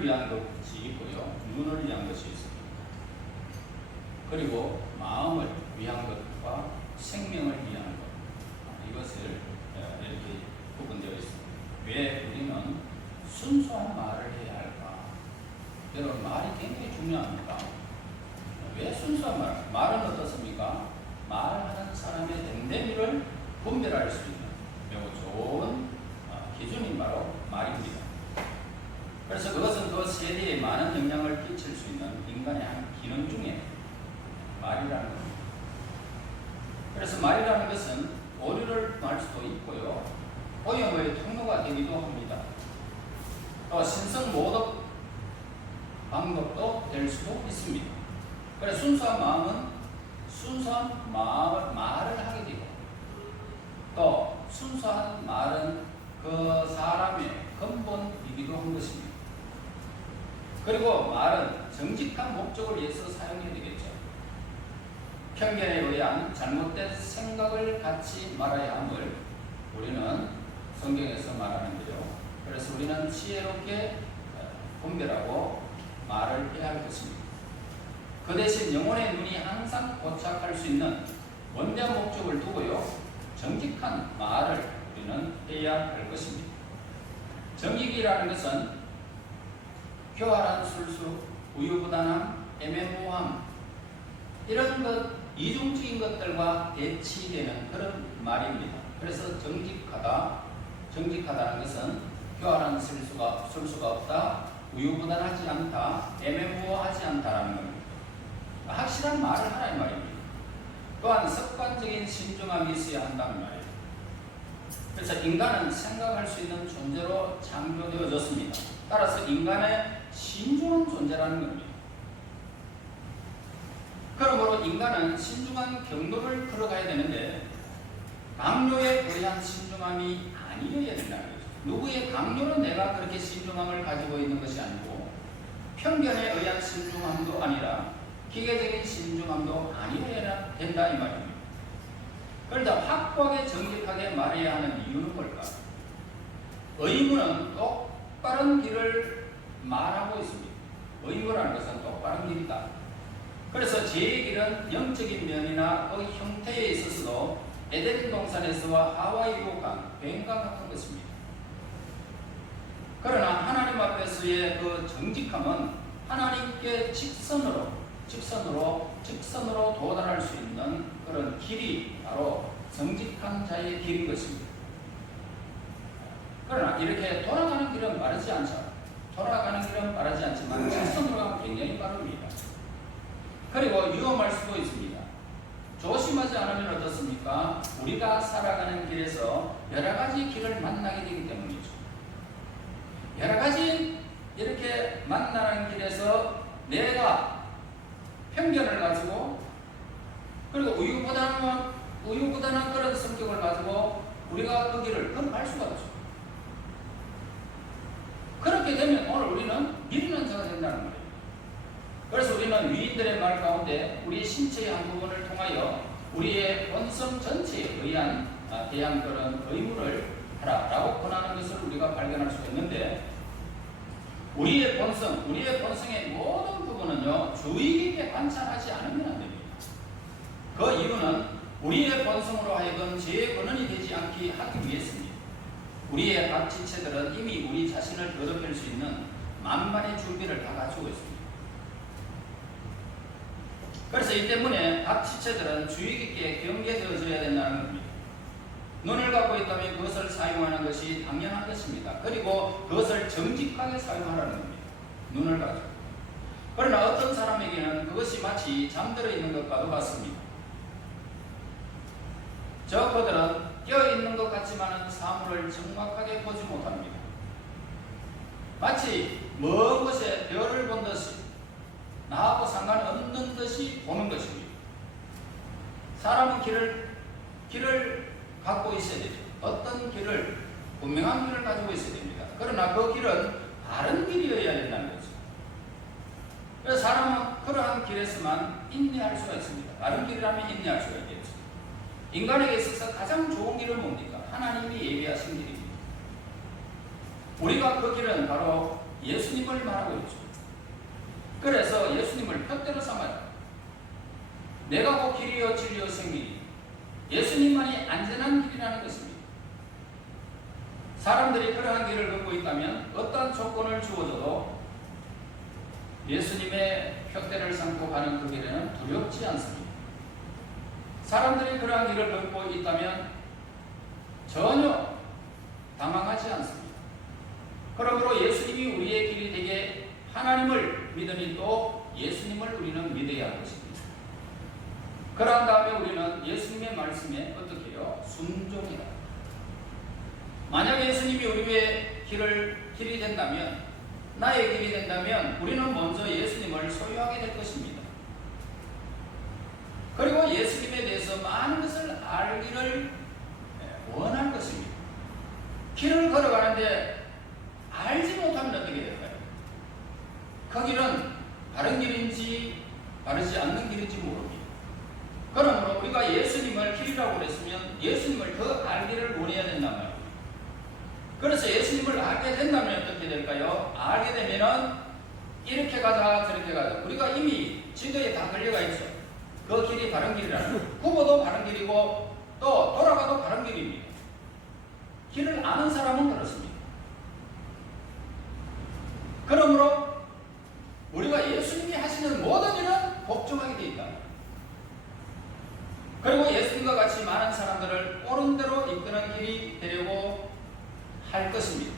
눈을 위한 것이 있고요. 눈을 위한 것이 있습니다. 그리고 마음을 위한 것과 생명을 위한 것. 이것을 이렇게 구분되어 있습니다. 왜 우리는 순수한 말을 해야 할까? 여러분, 말이 굉장히 중요합니다. 왜 순수한 말? 말은 어떻습니까? 말하는 사람의 됨됨이를 분별할 수 있는 매우 좋은 기준이 바로 말입니다. 그래서 그것은 그 세대에 많은 영향을 끼칠 수 있는 인간의 한 기능 중에 말이라는 겁니다. 그래서 말이라는 것은 오류를 말 수도 있고요. 오염의 통로가 되기도 합니다. 또 신성 모독 방법도 될 수도 있습니다. 그래서 순수한 마음은 순수한 말을 하게 되고, 또 순수한 말은 그 사람의 근본이기도 한 것입니다. 그리고 말은 정직한 목적을 위해서 사용해야 되겠죠. 편견에 의한 잘못된 생각을 갖지 말아야 함을 우리는 성경에서 말하는데요. 그래서 우리는 지혜롭게 분별하고 말을 해야 할 것입니다. 그 대신 영혼의 눈이 항상 포착할 수 있는 원대한 목적을 두고요, 정직한 말을 우리는 해야 할 것입니다. 정직이라는 것은 교활한 술수, 우유부단함, 애매모호함, 이런 것, 이중적인 것들과 대치되는 그런 말입니다. 그래서 정직하다는 것은 교활한 술수가 없다, 우유부단하지 않다, 애매모호하지 않다라는 겁니다. 확실한 말을 하라는 말입니다. 또한 습관적인 신중함이 있어야 한다는 말이에요. 그래서 인간은 생각할 수 있는 존재로 창조되어졌습니다. 따라서 인간의 신중한 존재라는 겁니다. 그러므로 인간은 신중한 경로를 걸어가야 되는데 강요에 의한 신중함이 아니어야 된다는 거죠. 누구의 강요는 내가 그렇게 신중함을 가지고 있는 것이 아니고, 편견에 의한 신중함도 아니라 기계적인 신중함도 아니어야 된다 이 말입니다. 그러자 확고하게 정직하게 말해야 하는 이유는 뭘까? 의무는 똑바른 길을 말하고 있습니다. 의무라는 것은 똑바른 길이다. 그래서 제 길은 영적인 면이나 그 형태에 있어서도 에덴 동산에서와 하와이 유혹한 뱀과 같은 것입니다. 그러나 하나님 앞에서의 그 정직함은 하나님께 직선으로 도달할 수 있는 그런 길이 바로 정직한 자의 길인 것입니다. 그러나 이렇게 돌아가는 길은 빠르지 않지만 직선으로 가면 굉장히 빠릅니다. 그리고 위험할 수도 있습니다. 조심하지 않으면 어떻습니까? 우리가 살아가는 길에서 여러 가지 길을 만나게 되기 때문이죠. 여러 가지 이렇게 만나는 길에서 내가 편견을 가지고, 그리고 우유부단한 그런 성격을 가지고 우리가 그 길을 걸어갈 수가 없죠. 그렇게 되면 오늘 우리는 미련한 자가 된다는 말이에요. 그래서 우리는 위인들의 말 가운데 우리의 신체의 한 부분을 통하여 우리의 본성 전체에 대한 그런 의무를 하라라고 권하는 것을 우리가 발견할 수가 있는데, 우리의 본성의 모든 부분은요, 주의 깊게 관찰하지 않으면 안 됩니다. 그 이유는 우리의 본성으로 하여금 죄의 근원이 되지 않게 하기 위해서입니다. 우리의 각 지체들은 이미 우리 자신을 더럽힐 수 있는 만반의 준비를 다 가지고 있습니다. 그래서 이 때문에 각 지체들은 주의 깊게 경계되어져야 된다는 겁니다. 눈을 갖고 있다면 그것을 사용하는 것이 당연한 것입니다. 그리고 그것을 정직하게 사용하라는 겁니다. 눈을 가지고. 그러나 어떤 사람에게는 그것이 마치 잠들어 있는 것과도 같습니다. 그들은 깨어있는 것 같지만 사물을 정확하게 보지 못합니다. 마치 먼 곳에 별을 본 듯이 나하고 상관없는 듯이 보는 것입니다. 사람은 길을 갖고 있어야 되죠. 어떤 길을, 분명한 길을 가지고 있어야 됩니다. 그러나 그 길은 바른 길이어야 된다는 거죠. 그래서 사람은 그러한 길에서만 인내할 수가 있습니다. 바른 길이라면 인내할 수가 있겠죠. 인간에게 있어서 가장 좋은 길은 뭡니까? 하나님이 예비하신 길입니다. 우리가 그 길은 바로 예수님을 말하고 있죠. 그래서 예수님을 표대로 삼아요. 내가 곧 길이요 진리요 생명이, 예수님만이 안전한 길이라는 것입니다. 사람들이 그러한 길을 걷고 있다면 어떠한 조건을 주어져도 예수님의 표대를 삼고 가는 그 길에는 두렵지 않습니다. 사람들이 그러한 길을 걷고 있다면 전혀 당황하지 않습니다. 그러므로 예수님이 우리의 길이 되게 하나님을 믿으니 또 예수님을 우리는 믿어야 할 것입니다. 그러한 다음에 우리는 예수님의 말씀에 어떻게 해요? 순종해야 합니다. 만약 예수님이 우리의 길이 된다면, 나의 길이 된다면 우리는 먼저 예수님을 소유하게 될 것입니다. 그리고 예수님에 대해서 많은 것을 알기를 원할 것입니다. 길을 걸어가는데 알지 못하면 어떻게 될까요? 그 길은 바른 길인지 바르지 않는 길인지 모릅니다. 그러므로 우리가 예수님을 길이라고 그랬으면 예수님을 더 알기를 원해야 된단 말이에요. 그래서 예수님을 알게 된다면 어떻게 될까요? 알게 되면은 이렇게 가자 저렇게 가자. 우리가 이미 지도에 다 걸려가 있죠. 그 길이 바른 길이라는 거예요. 후보도 바른 길이고 또 돌아가도 바른 길입니다. 길을 아는 사람은 그렇습니다. 그러므로 우리가 예수님이 하시는 모든 일은 복종하게 되어 있다. 그리고 예수님과 같이 많은 사람들을 옳은 대로 이끄는 길이 되려고 할 것입니다.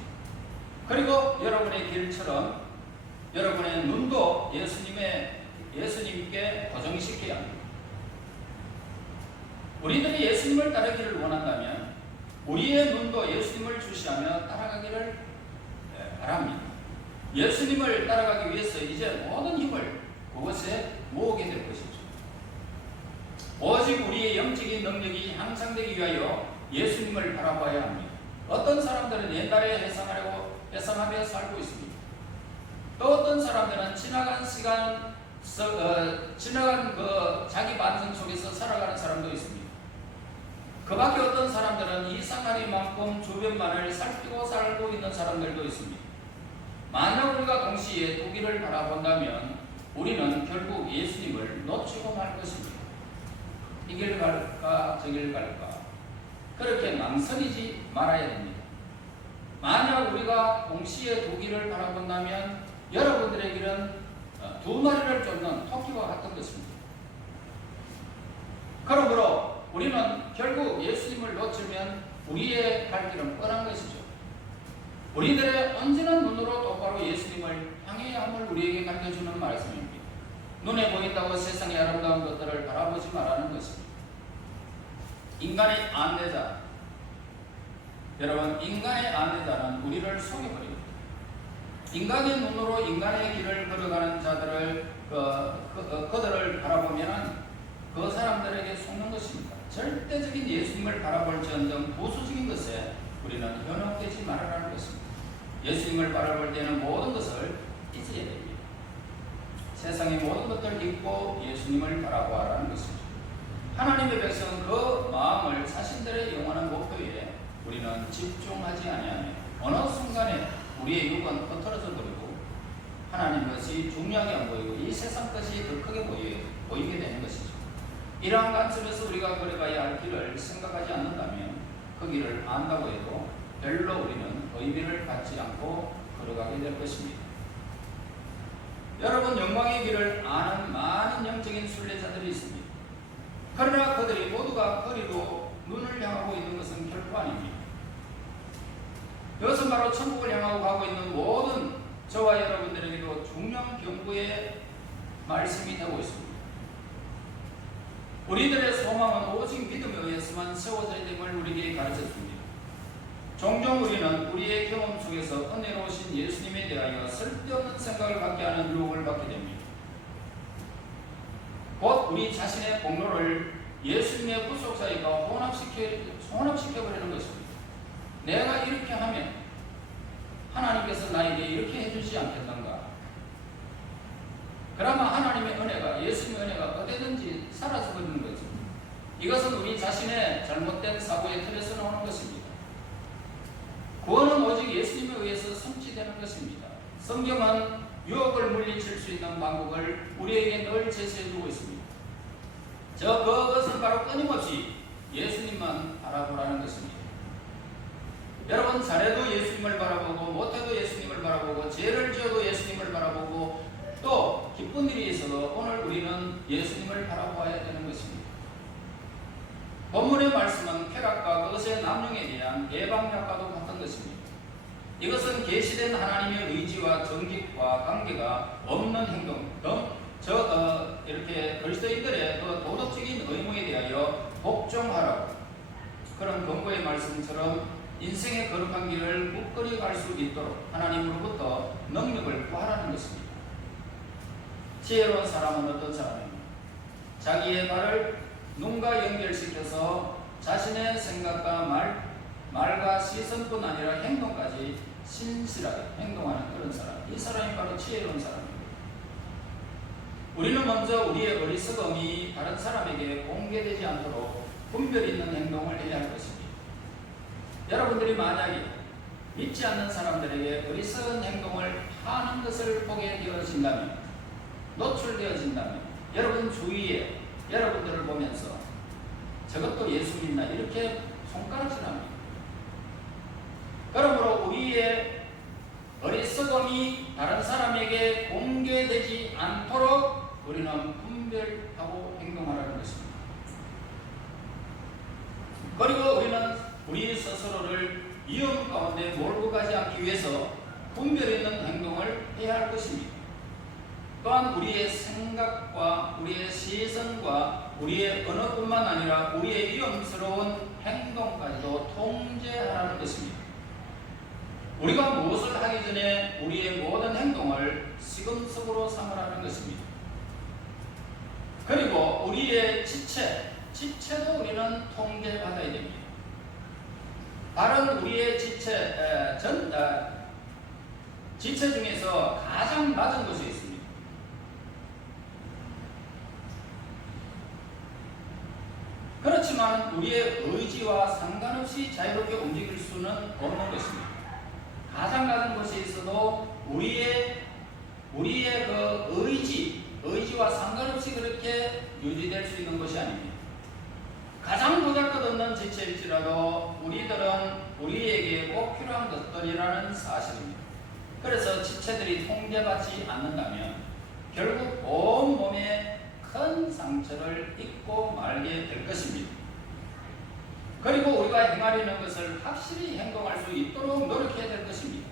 그리고 여러분의 길처럼 여러분의 눈도 예수님께 고정시켜야 합니다. 우리들이 예수님을 따르기를 원한다면 우리의 눈도 예수님을 주시하며 따라가기를 바랍니다. 예수님을 따라가기 위해서 이제 모든 힘을 그것에 모으게 될 것이죠. 오직 우리의 영적인 능력이 향상되기 위하여 예수님을 바라봐야 합니다. 어떤 사람들은 옛날에 회상하며 살고 있습니다. 또 어떤 사람들은 지나간 그 자기 반성 속에서 살아가는 사람도 있습니다. 그 밖에 어떤 사람들은 이상하리만큼 주변만을 살피고 살고 있는 사람들도 있습니다. 만약 우리가 동시에 두 길을 바라본다면 우리는 결국 예수님을 놓치고 말 것입니다. 이 길 갈까 저 길 갈까 그렇게 망설이지 말아야 됩니다. 만약 우리가 동시에 두 길을 바라본다면 여러분들의 길은 두 마리를 쫓는 토끼와 같은 것입니다. 그러므로 우리는 결국 예수님을 놓치면 우리의 갈 길은 뻔한 것이죠. 우리들의 언제는 눈으로 똑바로 예수님을 향해야 함을 우리에게 가르쳐주는 말씀입니다. 눈에 보인다고 세상의 아름다운 것들을 바라보지 말라는 것입니다. 인간의 안내자, 여러분, 인간의 안내자는 우리를 속여버립니다. 인간의 눈으로 인간의 길을 걸어가는 자들을 그들을 바라보면 그 사람들에게 속는 것입니다. 절대적인 예수님을 바라볼지언정 부수적인 것에 우리는 현혹되지 말아라는 것입니다. 예수님을 바라볼 때는 모든 것을 잊어야 됩니다. 세상의 모든 것들을 잊고 예수님을 바라보아라는 것입니다. 하나님의 백성은 그 마음을 자신들의 영원한 목표에 우리는 집중하지 아니하며 어느 순간에 우리의 육은 흩어져 버리고 하나님 것이 중요하게 안 보이고 이 세상 것이 더 크게 보이게 되는 것이죠. 이러한 관점에서 우리가 걸어가야 할 길을 생각하지 않는다면 그 길을 안다고 해도 별로 우리는 의미를 갖지 않고 걸어가게 될 것입니다. 여러분, 영광의 길을 아는 많은 영적인 순례자들이 있습니다. 그러나 그들이 모두가 거리로 눈을 향하고 있는 것은 결코 아닙니다. 이것은 바로 천국을 향하고 가고 있는 모든 저와 여러분들에게도 중요한 경고의 말씀이 되고 있습니다. 우리들의 소망은 오직 믿음에 의해서만 세워져야 됨을 우리에게 가르쳐줍니다. 종종 우리는 우리의 경험 속에서 은혜로우신 예수님에 대하여 쓸데없는 생각을 갖게 하는 유혹을 받게 됩니다. 곧 우리 자신의 공로를 예수님의 구속사이가 혼합시켜버리는 것입니다. 내가 이렇게 하면 하나님께서 나에게 이렇게 해주지 않겠는가? 그러면 하나님의 은혜가, 예수님의 은혜가 어디든지 사라져버리는 거죠. 이것은 우리 자신의 잘못된 사고의 틀에서 나오는 것입니다. 구원은 오직 예수님에 의해서 성취되는 것입니다. 성경은 유혹을 물리칠 수 있는 방법을 우리에게 늘 제시해주고 있습니다. 그것은 바로 끊임없이 예수님만 바라보라는 것입니다. 여러분, 잘해도 예수님을 바라보고 못해도 예수님을 바라보고 죄를 지어도 예수님을 바라보고 또 기쁜 일이 있어도 오늘 우리는 예수님을 바라보아야 되는 것입니다. 본문의 말씀은 쾌락과 그것의 남용에 대한 예방약과도 같은 것입니다. 이것은 계시된 하나님의 의지와 정직과 관계가 없는 행동 등 이렇게 그리스도인들의 그 도덕적인 의무에 대하여 복종하라고, 그런 권고의 말씀처럼 인생의 거룩한 길을 굳건히 갈 수 있도록 하나님으로부터 능력을 구하라는 것입니다. 지혜로운 사람은 어떤 사람입니까? 자기의 발을 눈과 연결시켜서 자신의 생각과 말과 시선뿐 아니라 행동까지 신실하게 행동하는 그런 사람, 이 사람이 바로 지혜로운 사람입니다. 우리는 먼저 우리의 어리석음이 다른 사람에게 공개되지 않도록 분별 있는 행동을 해야 할 것입니다. 여러분들이 만약에 믿지 않는 사람들에게 어리석은 행동을 하는 것을 보게 되어진다면, 노출되어진다면, 여러분 주위에 여러분들을 보면서 저것도 예수 믿나 이렇게 손가락질합니다. 그러므로 우리의 어리석음이 다른 사람에게 공개되지 않도록 우리는 분별하고 행동하라는 것입니다. 그리고 우리는 우리 스스로를 위험 가운데 몰고 가지 않기 위해서 분별 있는 행동을 해야 할 것입니다. 또한 우리의 생각과 우리의 시선과 우리의 언어뿐만 아니라 우리의 위험스러운 행동까지도 통제하라는 것입니다. 우리가 무엇을 하기 전에 우리의 모든 행동을 시금석으로 삼으라는 것입니다. 그리고 우리의 지체도 우리는 통제받아야 됩니다. 다른 우리의 지체 중에서 가장 낮은 것이 있습니다. 그렇지만 우리의 의지와 상관없이 자유롭게 움직일 수는 없는 것입니다. 가장 낮은 것이 있어도 우리의 그 의지와 상관없이 그렇게 유지될 수 있는 것이 아닙니다. 가장 보잘것없는 지체일지라도 우리들은 우리에게 꼭 필요한 것들이라는 사실입니다. 그래서 지체들이 통제받지 않는다면 결국 온 몸에 큰 상처를 입고 말게 될 것입니다. 그리고 우리가 행하려는 것을 확실히 행동할 수 있도록 노력해야 될 것입니다.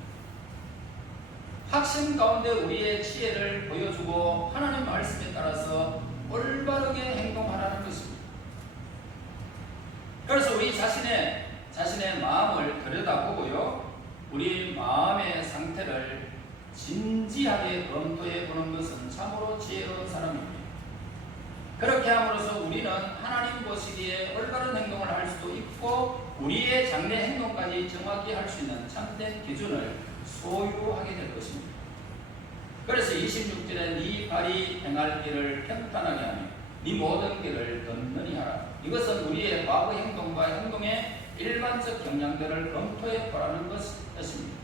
확신 가운데 우리의 지혜를 보여주고 하나님 말씀에 따라서 올바르게 행동하라는 것입니다. 그래서 우리 자신의 마음을 들여다보고요, 우리 마음의 상태를 진지하게 검토해 보는 것은 참으로 지혜로운 사람입니다. 그렇게 함으로써 우리는 하나님 보시기에 올바른 행동을 할 수도 있고 우리의 장래 행동까지 정확히 할 수 있는 참된 기준을 소유하게 될 것입니다. 그래서 26절에 네 발이 행할 길을 평탄하게 하며 네 모든 길을 걷느니 하라. 이것은 우리의 과거 행동과 행동의 일반적 경향들을 검토해 보라는 것입니다.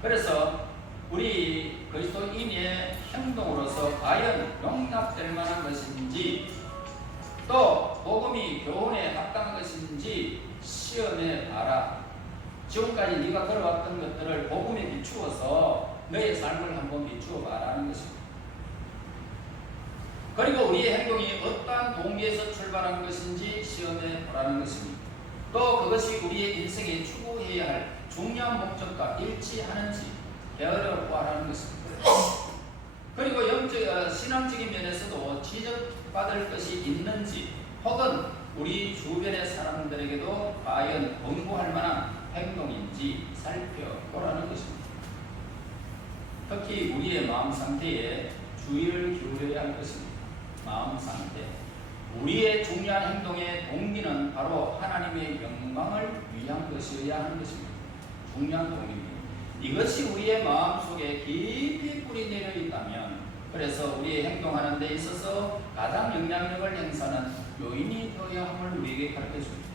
그래서 우리 그리스도인의 행동으로서 과연 용납될 만한 것인지, 또 복음이 교훈에 합당한 것인지 시험해 봐라. 지금까지 네가 걸어왔던 것들을 복음에 비추어서 너의 삶을 한번 비추어 봐라는 것입니다. 그리고 우리의 행동이 어떠한 동기에서 출발하는 것인지 시험해 보라는 것입니다. 또 그것이 우리의 인생에 추구해야 할 중요한 목적과 일치하는지 배우려 보아라는 것입니다. 그리고 신앙적인 면에서도 지적받을 것이 있는지, 혹은 우리 주변의 사람들에게도 과연 권고할 만한 행동인지 살펴보라는 것입니다. 특히 우리의 마음 상태에 주의를 기울여야 할 것입니다. 마음 상태. 우리의 중요한 행동의 동기는 바로 하나님의 영광을 위한 것이어야 하는 것입니다. 중요한 동기입니다. 이것이 우리의 마음속에 깊이 뿌리 내려 있다면, 그래서 우리의 행동하는 데 있어서 가장 영향력을 행사하는 요인이 되어야 함을 우리에게 가르쳐 줍니다.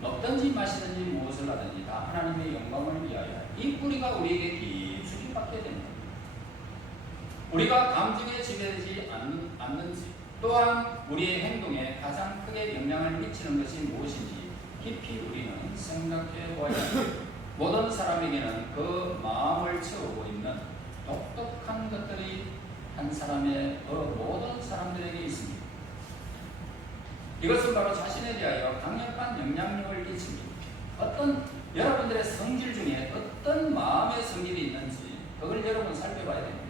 먹든지 마시든지 무엇을 하든지 다 하나님의 영광을 위하여. 이 뿌리가 우리에게 깊숙이 박혀야 됩니다. 우리가 감정에 지배되지 않는지, 또한 우리의 행동에 가장 크게 영향을 미치는 것이 무엇인지 깊이 우리는 생각해 보아야 합니다. 모든 사람에게는 그 마음을 채우고 있는 독특한 것들이 한 사람의 그 모든 사람들에게 있습니다. 이것은 바로 자신에 대하여 강력한 영향력을 끼칩니다. 여러분들의 성질 중에 어떤 마음의 성질이 있는지 그걸 여러분 살펴봐야 됩니다.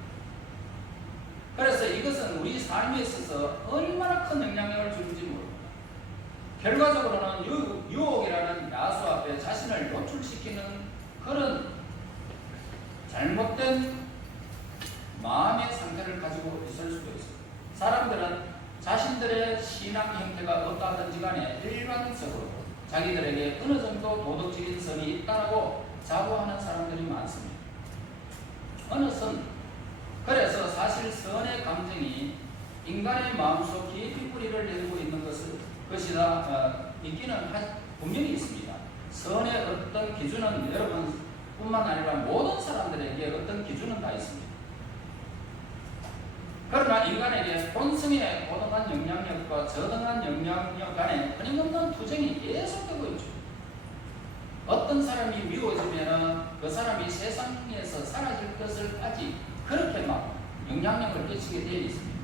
그래서 이것은 우리 삶에 있어서 얼마나 큰 영향력을 주는지 모릅니다. 결과적으로는 유혹이라는 야수 앞에 자신을 노출시키는 그런 잘못된 마음의 상태를 가지고 있을 수도 있습니다. 사람들은 자신들의 신앙 형태가 어떠하든지 간에 일반적으로 자기들에게 어느 정도 도덕적인 선이 있다고 자부하는 사람들이 많습니다. 어느 선. 그래서 사실 선의 감정이 인간의 마음속 깊이 뿌리를 내리고 있는 것이다 있기는 분명히 있습니다. 선의 어떤 기준은 여러분뿐만 아니라 모든 사람들에게 어떤 기준은 다 있습니다. 그러나 인간에게 본성의 고등한 영향력과 저등한 영향력 간에 끊임없는 투쟁이 계속되고 있죠. 어떤 사람이 미워지면 그 사람이 세상에서 사라질 것을까지 그렇게 막 영향력을 끼치게 되어 있습니다.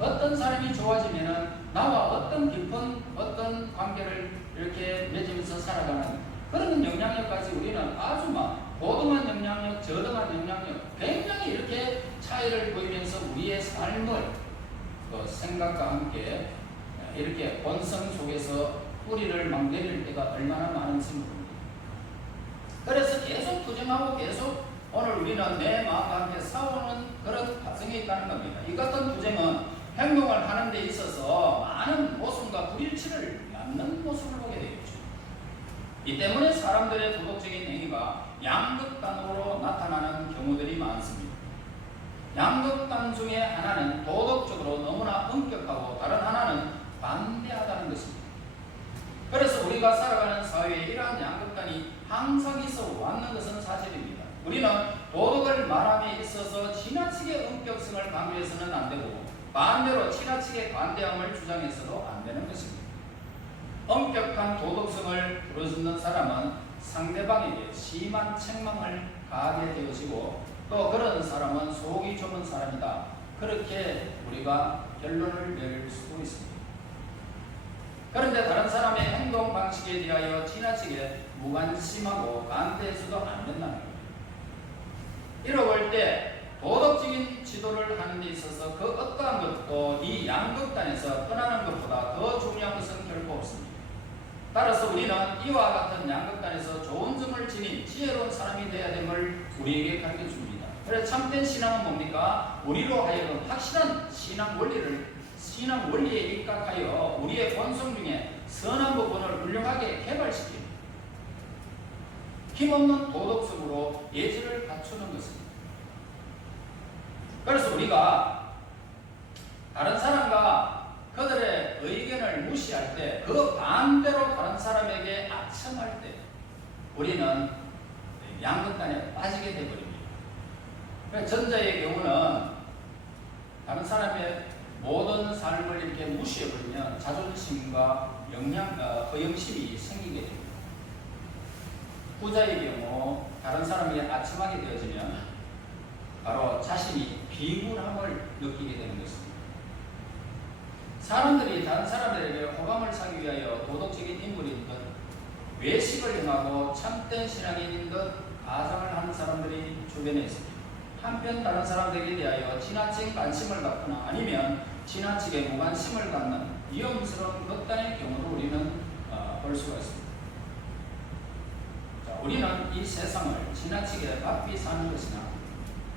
어떤 사람이 좋아지면 나와 어떤 깊은 어떤 관계를 이렇게 맺으면서 살아가는 그런 영향력까지 우리는 아주 막 고등한 영향력, 저등한 영향력 굉장히 이렇게 차이를 보이면서 우리의 삶을 그 생각과 함께 이렇게 본성 속에서 뿌리를 막 내릴 때가 얼마나 많은지 모릅니다. 그래서 계속 투쟁하고 계속 오늘 우리는 내 마음과 함께 싸우는 그런 과정에 있다는 겁니다. 이 같은 투쟁은 행동을 하는 데 있어서 많은 모순과 불일치를 낳는 모습을 보게 되겠죠. 이 때문에 사람들의 도덕적인 행위가 양극단으로 나타나는 경우들이 많습니다. 양극단 중에 하나는 도덕적으로 너무나 엄격하고 다른 하나는 반대하다는 것입니다. 그래서 우리가 살아가는 사회에 이러한 양극단이 항상 있어 왔는 것은 사실입니다. 우리는 도덕을 말함에 있어서 지나치게 엄격성을 강조해서는 안 되고 반대로 지나치게 관대함을 주장해서도 안 되는 것입니다. 엄격한 도덕성을 부르짖는 사람은 상대방에게 심한 책망을 가하게 되어지고 또 그런 사람은 속이 좁은 사람이다. 그렇게 우리가 결론을 내릴 수도 있습니다. 그런데 다른 사람의 행동 방식에 대하여 지나치게 무관심하고 관대해서도 안 된다는 거예요. 이러고 때 도덕적인 지도를 하는 데 있어서 그 어떠한 것도 이 양극단에서 떠나는 것보다 더 중요한 것은 결코 없습니다. 따라서 우리는 이와 같은 양극단에서 좋은 점을 지닌 지혜로운 사람이 되어야 됨을 우리에게 가르쳐 줍니다. 그래서 참된 신앙은 뭡니까? 우리로 하여금 확실한 신앙 원리에 입각하여 우리의 본성 중에 선한 부분을 훌륭하게 개발시킵니다. 힘없는 도덕성으로 예절을 갖추는 것입니다. 그래서 우리가 다른 사람과 그들의 의견을 무시할 때 그 반대로 다른 사람에게 악청할 때 우리는 양극단에 빠지게 되어버립니다. 전자의 경우는 다른 사람의 모든 삶을 이렇게 무시해버리면 자존심과 허영심이 생기게 됩니다. 후자의 경우 다른 사람이 아첨하게 되어지면 바로 자신이 비굴함을 느끼게 되는 것입니다. 사람들이 다른 사람들에게 호감을 사기 위하여 도덕적인 인물인 듯 외식을 행하고 참된 신앙인인 듯 가장을 하는 사람들이 주변에 있습니다. 한편 다른 사람들에 대하여 지나친 관심을 갖거나 아니면 지나치게 무관심을 갖는 위험스러운 극단의 경우를 우리는 볼 수가 있습니다. 자, 우리는 이 세상을 지나치게 바삐 사는 것이나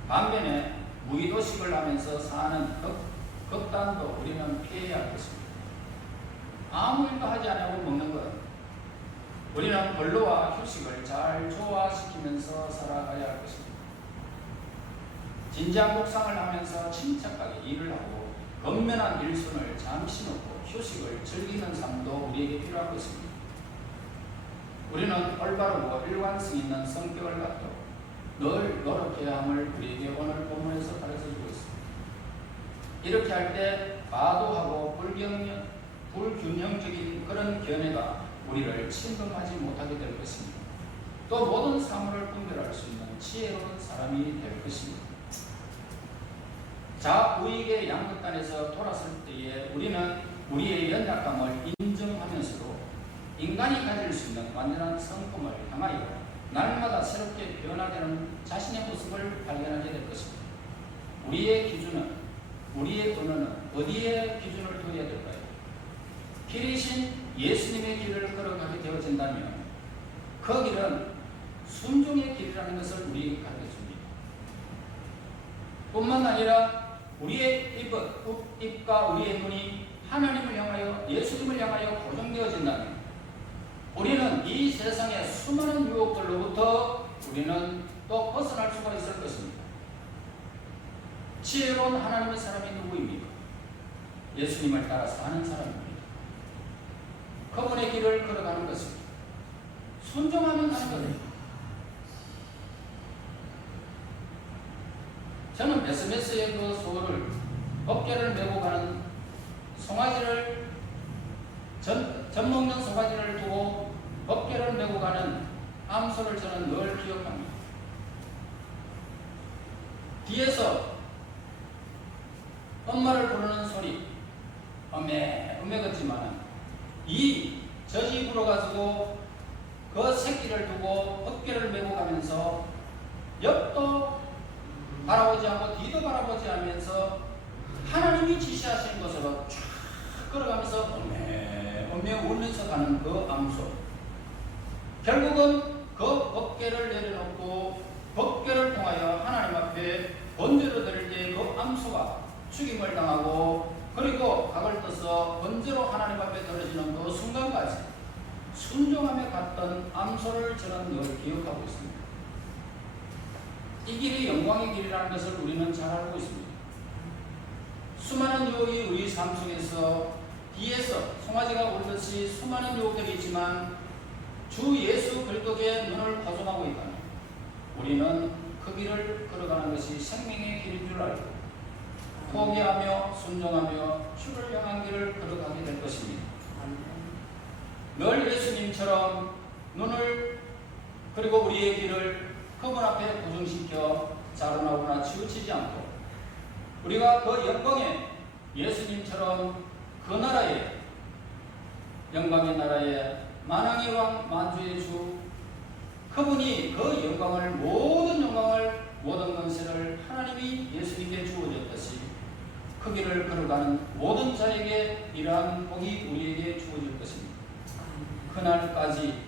반면에 무의도식을 하면서 사는 극단도 우리는 피해야 할 것입니다. 아무 일도 하지 않고 먹는 것. 우리는 권로와 휴식을 잘 조화시키면서 살아가야 할 것입니다. 진지한 묵상을 하면서 침착하게 일을 하고 건면한 일순을 잠시 놓고 휴식을 즐기는 삶도 우리에게 필요한 것입니다. 우리는 올바르고 일관성 있는 성격을 갖도록 늘 노력해야 함을 우리에게 오늘 본문에서 가르쳐주고 있습니다. 이렇게 할 때 과도하고 불균형적인 그런 견해가 우리를 침범하지 못하게 될 것입니다. 또 모든 사물을 분별할 수 있는 지혜로운 사람이 될 것입니다. 자우익의 양극단에서 돌았을 때에 우리는 우리의 연약함을 인정하면서도 인간이 가질 수 있는 완전한 성품을 향하여 날마다 새롭게 변화되는 자신의 모습을 발견하게 될 것입니다. 우리의 기준은, 우리의 언어는 어디에 기준을 둬야 될까요? 길이신 예수님의 길을 걸어가게 되어진다면 그 길은 순종의 길이라는 것을 우리에게 가르쳐줍니다. 뿐만 아니라 우리의 입과 우리의 눈이 하나님을 향하여 예수님을 향하여 고정되어진다면 우리는 이 세상의 수많은 유혹들로부터 우리는 또 벗어날 수가 있을 것입니다. 지혜로운 하나님의 사람이 누구입니까? 예수님을 따라 사는 사람입니다. 그분의 길을 걸어가는 것입니다. 순종하면 하는 것입니다. 저는 베스메스의 그 소를 법궤를 메고 가는 송아지를 젖 먹는 송아지를 두고 법궤를 메고 가는 암소를 저는 늘 기억합니다. 뒤에서 엄마를 부르는 소리 엄매 같지만 이 젖이 불어가지고 그 새끼를 두고 법궤를 메고 가면서 옆도 바라보지 않고 뒤도 바라보지 않으면서 하나님이 지시하신 것으로 쫙 걸어가면서 엄매 울면서 가는 그 암소, 결국은 그 법궤를 내려놓고 법궤를 통하여 하나님 앞에 번제로 드릴 때 그 암소가 죽임을 당하고 그리고 각을 떠서 번제로 하나님 앞에 드려지는 그 순간까지 순종함에 갔던 암소를 저는 늘 기억하고 있습니다. 이 길이 영광의 길이라는 것을 우리는 잘 알고 있습니다. 수많은 유혹이 우리 삶 속에서 뒤에서 송아지가 울듯이 수많은 유혹들이 있지만 주 예수 그리스도의 눈을 보존하고 있다면 우리는 그 길을 걸어가는 것이 생명의 길인 줄 알고 포기하며 순종하며 주를 향한 길을 걸어가게 될 것입니다. 늘 예수님처럼 눈을 그리고 우리의 길을 그분 앞에 고정시켜 자라나거나 치우치지 않고 우리가 그 영광의 예수님처럼 그 나라의 영광의 나라의 만왕의 왕 만주의 주 그분이 그 영광을 모든 권세를 하나님이 예수님께 주어졌듯이 그 길을 걸어가는 모든 자에게 이러한 복이 우리에게 주어질 것입니다. 그날까지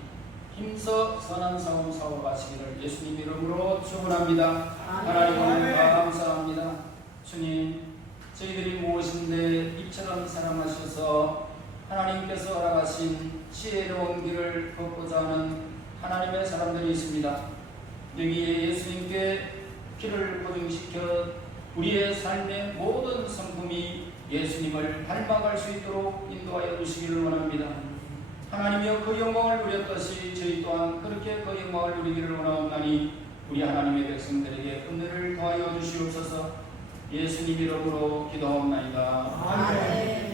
힘써 선한 싸움 싸워가시기를 예수님 이름으로 축원합니다. 하나님 감사합니다. 주님, 저희들이 무엇인데 이처럼 사랑하셔서 하나님께서 허락하신 지혜로운 길을 걷고자 하는 하나님의 사람들이 있습니다. 여기에 예수님께 길을 고정시켜 우리의 삶의 모든 성품이 예수님을 닮아갈 수 있도록 인도하여 주시기를 원합니다. 하나님이여 그 영광을 누렸듯이 저희 또한 그렇게 그 영광을 누리기를 원하옵나니 우리 하나님의 백성들에게 은혜를 더하여 주시옵소서. 예수님 이름으로 기도하옵나이다. 아멘.